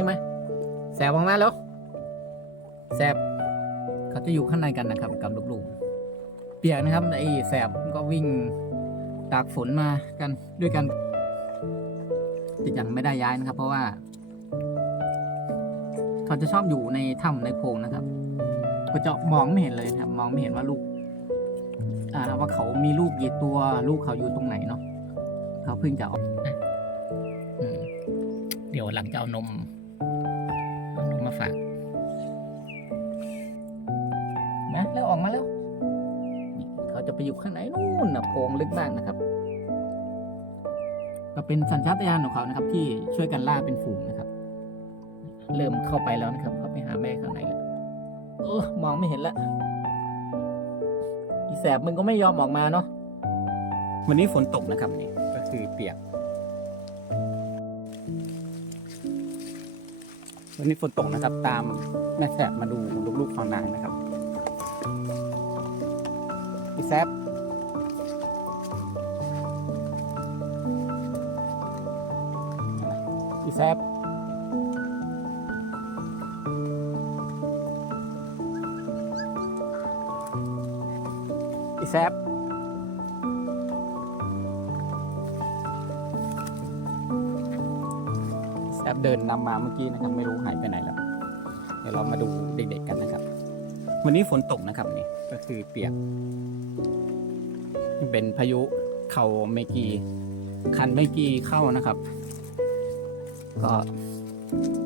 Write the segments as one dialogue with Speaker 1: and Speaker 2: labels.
Speaker 1: นี้ไหมแสบออกมาแล้วแสบเขาจะอยู่ข้างในกันนะครับกับลูกๆ เปียกนะครับไอ้แสบก็วิ่งตากฝนมากันด้วยกันแต่ยังไม่ได้ย้ายนะครับ เพราะว่า เขาจะชอบอยู่ในถ้ำในโพรงนะครับ ก็จะมองไม่เห็นเลยครับ มองไม่เห็นว่าลูก อ่าว่าเขามีลูกกี่ตัว ลูกเขาอยู่ตรงไหนเนาะเขาเพิ่งจะออกเดี๋ยวหลังจะเอานม มาฝากนะแล้วออกมาแล้วนี่เขาจะไปอยู่ข้างในนู่นนะโพงลึกมากนะครับ ก็เป็นสัญชาตญาณของเขานะครับ ที่ช่วยกันล่าเป็นฝูงนะครับ เริ่มเข้าไปแล้วนะครับ เข้าไปหาแม่ข้างในแล้วเออมองไม่เห็นละอีแสบมึงก็ไม่ยอมออกมาเนาะวันนี้ฝนตกนะครับนี่ก็คือเปียก วันนี้ฝนตกนะครับ ตามแม่แสบมาดูลูกๆของนางนะครับอีแสบอีแซบอีแซบ แซบเดินนำมาเมื่อกี้นะครับ ไม่รู้หายไปไหนแล้ว เดี๋ยวเรามาดูเด็กๆกันนะครับ วันนี้ฝนตกนะครับนี่ก็คือเปียก เป็นพายุเข่าเมกีคันเมกีเข้านะครับ ก็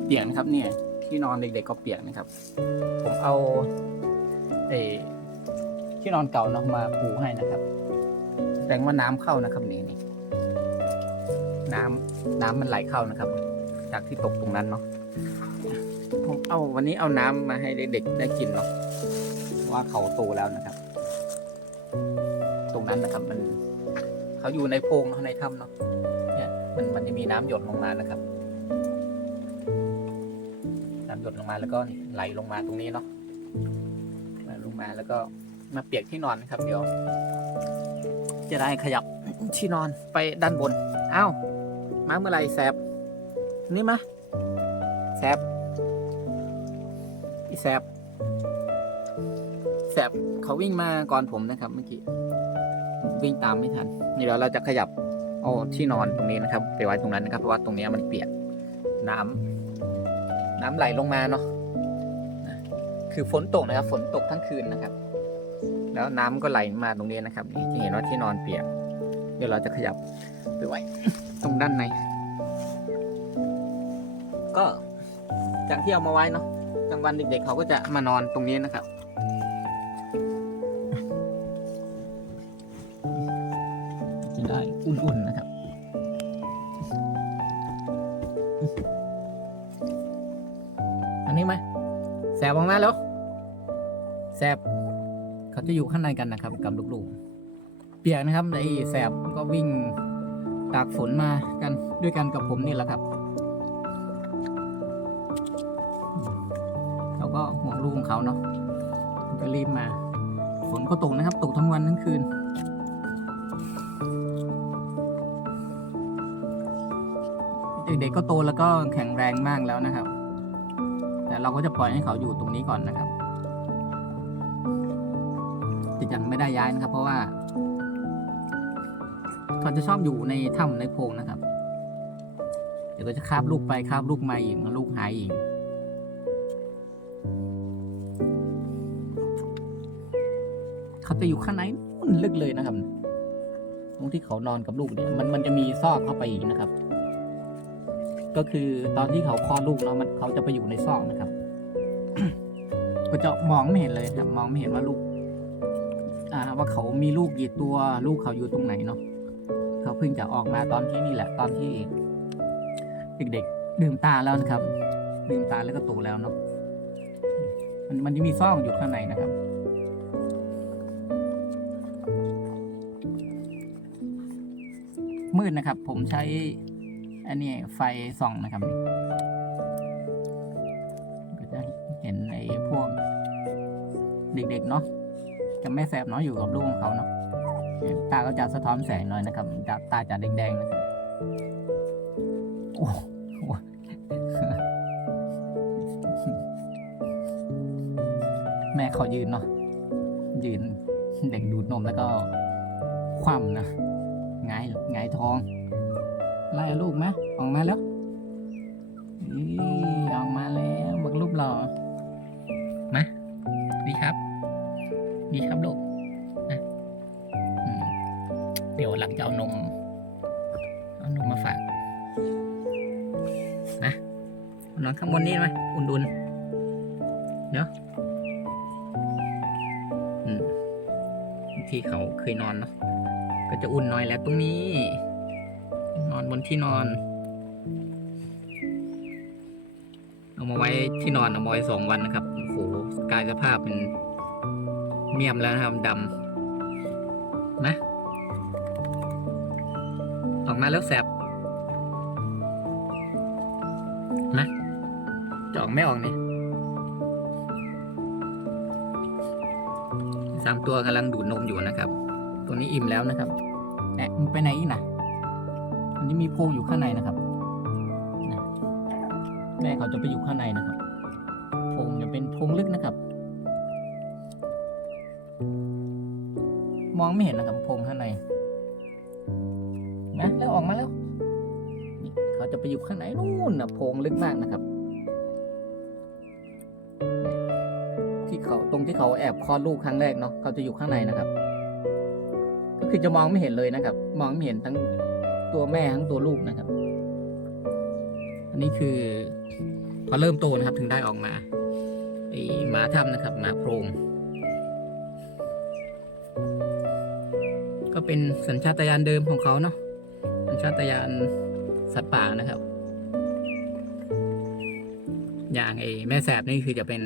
Speaker 1: เปียกนะครับเนี่ยที่นอนเด็กๆก็เปียกนะครับ ผมเอาเอที่นอนเก่าเนาะมาปูให้นะครับแสดงว่าน้ำเข้านะครับนี่นี่น้ำน้ำมันไหลเข้านะครับ จากที่ตกตรงนั้นเนาะผมเอาวันนี้เอาน้ำมาให้เด็กๆได้กินเนาะว่าเขาโตแล้วนะครับ ตรงนั้นนะครับ มันเขาอยู่ในโพรงเนาะในถ้ำเนาะเนี่ยมันมันจะมีน้ำหยดลงมานะครับ น้ำหยดลงมาแล้วก็ไหลลงมาตรงนี้เนาะไหลลงมาแล้วก็มาเปียกที่นอนนะครับ เดี๋ยว จะได้ขยับที่นอนไปด้านบนอ้าวมาเมื่อไหรแซบ นี่มาแซบอีแซบแซบเขาวิ่งมาก่อนผมนะครับ เมื่อกี้วิ่งตามไม่ทันนี่เดี๋ยวเราจะขยับเอาที่นอนตรงนี้นะครับ ไปไว้ตรงนั้นนะครับ เพราะว่าตรงนี้มันเปียกน้ำน้ำไหลลงมาเนาะนะคือฝนตกนะครับ ฝนตกทั้งคืนนะครับ แล้วน้ำก็ไหลมาตรงนี้นะครับนี่จะเห็นว่าที่นอนเปียก เดี๋ยวเราจะขยับไปไว้ตรงด้านใน ก็จากที่เอามาไว้เนาะกลางวันเด็ก ๆ เขาก็จะมานอนตรงนี้นะครับได้อุ่นๆนะครับอันนี้ไหมแสบออกมาแล้วแสบเขาจะอยู่ข้างในกันนะครับ กับลูกๆ เปียกนะครับไอ้แสบก็วิ่งตากฝนมากันด้วยกันกับผมนี่แหละครับ ก็ห่วงลูกของเขาเนาะก็รีบมา ฝนก็ตกนะครับ ตกทั้งวันทั้งคืน เด็กๆก็โตแล้วก็แข็งแรงมากแล้วนะครับ แต่เราก็จะปล่อยให้เขาอยู่ตรงนี้ก่อนนะครับแต่ยังไม่ได้ย้ายนะครับ เพราะว่าเขาจะชอบอยู่ในถ้ำในโพรงนะครับ เดี๋ยวก็จะคาบลูกไปคาบลูกมาอีกลูกหายอีก เขาจะอยู่ข้างในนู่นลึกเลยนะครับตรงที่เขานอนกับลูกเนี่ยมันมันจะมีซอกเข้าไปอีกนะครับ ก็คือตอนที่เขาคลอดลูกแล้วมันเขาจะไปอยู่ในซอกนะครับก็จะมองไม่เห็นเลยครับ มองไม่เห็นว่าลูก อ่า ว่าเขามีลูกกี่ตัวลูกเขาอยู่ตรงไหนเนาะเขาเพิ่งจะออกมาตอนที่นี่แหละ ตอนที่เด็กๆดื่มตาแล้วนะครับดื่มตาแล้วก็โตแล้วเนาะมันมันจะมีซ่องอยู่ข้างในนะครับ มืดนะครับ ผมใช้อันนี้ไฟส่องนะครับก็จะเห็นไอ้พวกเด็กๆเนาะจะไม่แสบเนาะอยู่กับลูกของเขาเนาะตาก็จะสะท้อนแสงหน่อยนะครับตาจะแดงๆนะครับโอ้แม่เขายืนเนาะยืนเด็กดูดนมแล้วก็คว่ำนะง่าย หงายท้องไล่ลูกไหมออกมาแล้วอีออกมาแล้วบักลูกหล่อมาดีครับ ดีครับลูกเดี๋ยวหลังจะเอานม เอานมมาฝากนะนอนข้างบนนี่ไหมอุ่นๆเดี๋ยวที่เขาเคยนอนเนาะ ก็จะอุ่นหน่อยแล้วตรงนี้ นอนบนที่นอน เอามาไว้ที่นอนเอามาไว้สองวันนะครับโอ้โหกายสภาพเป็นเมียมแล้วนะครับดำนะ ออกมาแล้วแสบนะจะออกไม่ออกนี่สามตัวกำลังดูดนมอยู่นะครับ ตัวนี้อิ่มแล้วนะครับแอะมันไปไหนอีกนะอันนี้มีโพรงอยู่ข้างในนะครับนะแม่เขาจะไปอยู่ข้างในนะครับโพรงจะเป็นโพรงลึกนะครับ มองไม่เห็นนะครับโพรงข้างในนะแล้วออกมาแล้วนี่เขาจะไปอยู่ข้างในนู่นนะโพรงลึกมากนะครับ ที่เขาตรงที่เขาแอบคลอดลูกครั้งแรกเนาะเขาจะอยู่ข้างในนะครับ ก็คือจะมองไม่เห็นเลยนะครับ มองไม่เห็นทั้งตัวแม่ทั้งตัวลูกนะครับ อันนี้คือ พอเริ่มโตนะครับ ถึงได้ออกมาไอหมาถ้ำนะครับหมาโพรงก็เป็นสัญชาตญาณเดิมของเขาเนาะสัญชาตญาณสัตว์ป่านะครับ อย่างไอแม่แสบนี่คือจะเป็น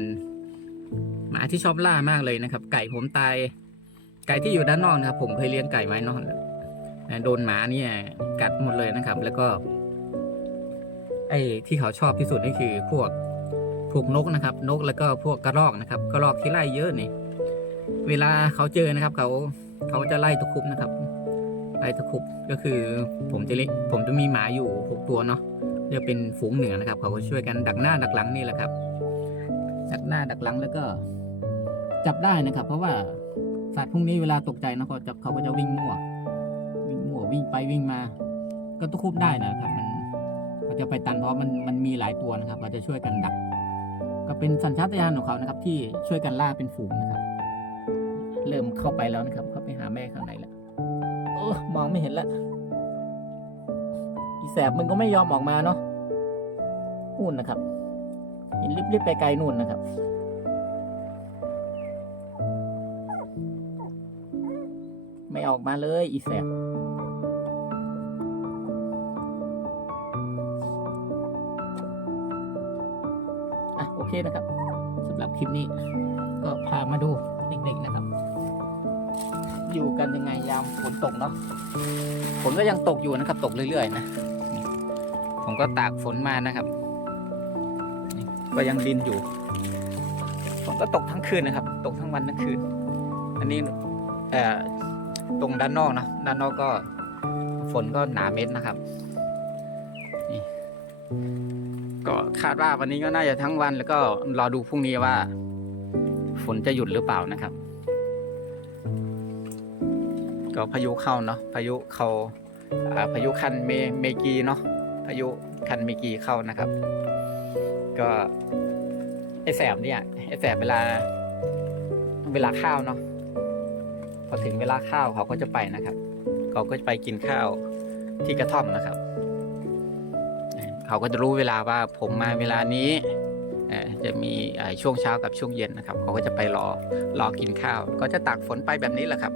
Speaker 1: หมาที่ชอบล่ามากเลยนะครับ ไก่ผมตาย ไก่ที่อยู่ด้านนอกนะครับ ผมเคยเลี้ยงไก่ไว้นอนโดนหมาเนี่ยกัดหมดเลยนะครับ แล้วก็ ไอ้ที่เขาชอบที่สุดนี่คือพวกพวกนกนะครับ นกแล้วก็พวกกระรอกนะครับกระรอกที่ไล่เยอะนี่ เวลาเขาเจอนะครับ เขาเขาจะไล่ตะคุบนะครับไล่ตะคุบก็คือผมจะเลี้ยงผมจะมีหมาอยู่หกตัวเนาะจะเป็นฝูงเหนือนะครับ เขาก็ช่วยกันดักหน้าดักหลังนี่แหละครับ ดักหน้าดักหลังแล้วก็ จับได้นะครับ เพราะว่า สัตว์พวกนี้เวลาตกใจนะเขาจะเขาก็จะวิ่งมั่ว วิ่งมั่ววิ่งไปวิ่งมา ก็ตะครุบได้นะครับมันเขาจะไปตันเพราะมันมันมีหลายตัวนะครับเขาจะช่วยกันดัก ก็เป็นสัญชาตญาณของเขานะครับ ที่ช่วยกันล่าเป็นฝูงนะครับ เริ่มเข้าไปแล้วนะครับ เข้าไปหาแม่ข้างในแล้วโอ้มองไม่เห็นละอีแสบมันก็ไม่ยอมออกมาเนาะอุ่นนะครับยินรีบๆไปไกลนู่นนะครับ ไม่ออกมาเลยอีแสบอะโอเคนะครับสำหรับคลิปนี้ ก็พามาดูเด็กๆนะครับ อยู่กันยังไงยามฝนตกเนาะฝนก็ยังตกอยู่นะครับ ตกเรื่อยๆนะผมก็ตากฝนมานะครับก็ยังดินอยู่ฝนก็ตกทั้งคืนนะครับ ตกทั้งวันทั้งคืน อันนี้เอ่อ ตรงด้านนอกนะด้านนอกก็ฝนก็หนาเม็ดนะครับนี่ก็คาดว่าวันนี้ก็น่าจะทั้งวันแล้วก็รอดูพรุ่งนี้ว่า ฝนจะหยุดหรือเปล่านะครับ ก็พายุเข้าเนาะพายุเข้าอ่าพายุคันเมเมกีเนาะพายุคันเมกีเข้านะครับ ก็ไอแสบเนี่ยไอแสบเวลาเวลาข้าวเนาะ พอถึงเวลาข้าวเขาก็จะไปนะครับ เขาก็จะไปกินข้าวที่กระท่อมนะครับ เขาก็จะรู้เวลาว่าผมมาเวลานี้จะมีช่วงเช้ากับช่วงเย็นนะครับ เขาก็จะไปรอรอกินข้าว ก็จะตากฝนไปแบบนี้แหละครับ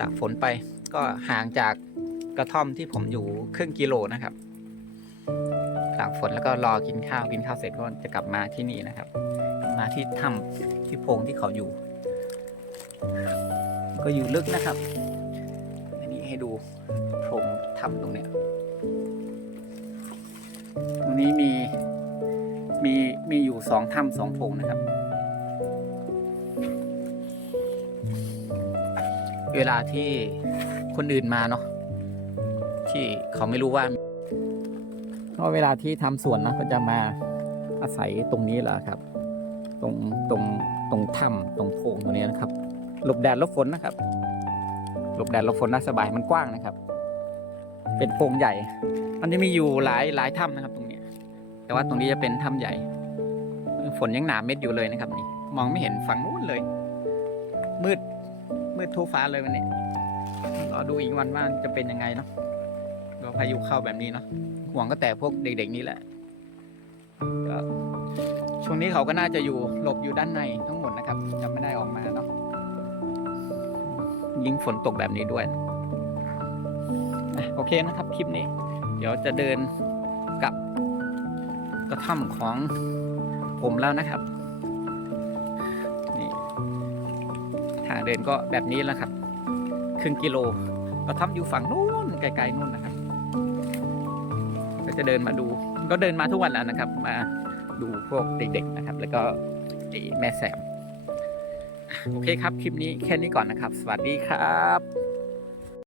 Speaker 1: ตากฝนไปก็ห่างจากกระท่อมที่ผมอยู่ครึ่งกิโลนะครับ ตากฝนแล้วก็รอกินข้าวกินข้าวเสร็จก็จะกลับมาที่นี่นะครับ มาที่ถ้ำที่โพงที่เขาอยู่ ก็อยู่ลึกนะครับ อันนี้ให้ดูโพรงถ้ำตรงเนี้ย ตรงนี้มีมีมีอยู่สองถ้ำสองโพรงนะครับ เวลาที่คนอื่นมาเนาะที่เขาไม่รู้ว่าเพราะเวลาที่ทำสวนนะก็จะมาอาศัยตรงนี้แหละครับ ตรงตรงตรงถ้ำตรงโพรงตรงนี้นะครับ หลบแดดหลบฝนนะครับหลบแดดหลบฝนน่าสบายมันกว้างนะครับ เป็นโพรงใหญ่ มันจะมีอยู่หลายหลายถ้ำนะครับ ตรงนี้ แต่ว่าตรงนี้จะเป็นถ้ำใหญ่ ฝนยังหนาเม็ดอยู่เลยนะครับ นี่มองไม่เห็นฝั่งนู้นเลย มืดมืดทั่วฟ้าเลยวันนี้รอดูอีกวันว่าจะเป็นยังไงเนาะรอพายุเข้าแบบนี้เนาะห่วงก็แต่พวกเด็ก ๆ นี่แหละช่วงนี้เขาก็น่าจะอยู่หลบอยู่ด้านในทั้งหมดนะครับจะไม่ได้ออกมาเนาะ ยิ่งฝนตกแบบนี้ด้วยโอเคนะครับคลิปนี้ เดี๋ยวจะเดินกลับกระท่อมของผมแล้วนะครับนี่ทางเดินก็แบบนี้แล้วครับ ครึ่งกิโลกระท่อมอยู่ฝั่งนู้นไกลๆนู่นนะครับ ก็จะเดินมาดู ก็เดินมาทุกวันแล้วนะครับ มาดูพวกเด็กๆนะครับ แล้วก็แม่แสม โอเคครับ คลิปนี้แค่นี้ก่อนนะครับ สวัสดีครับ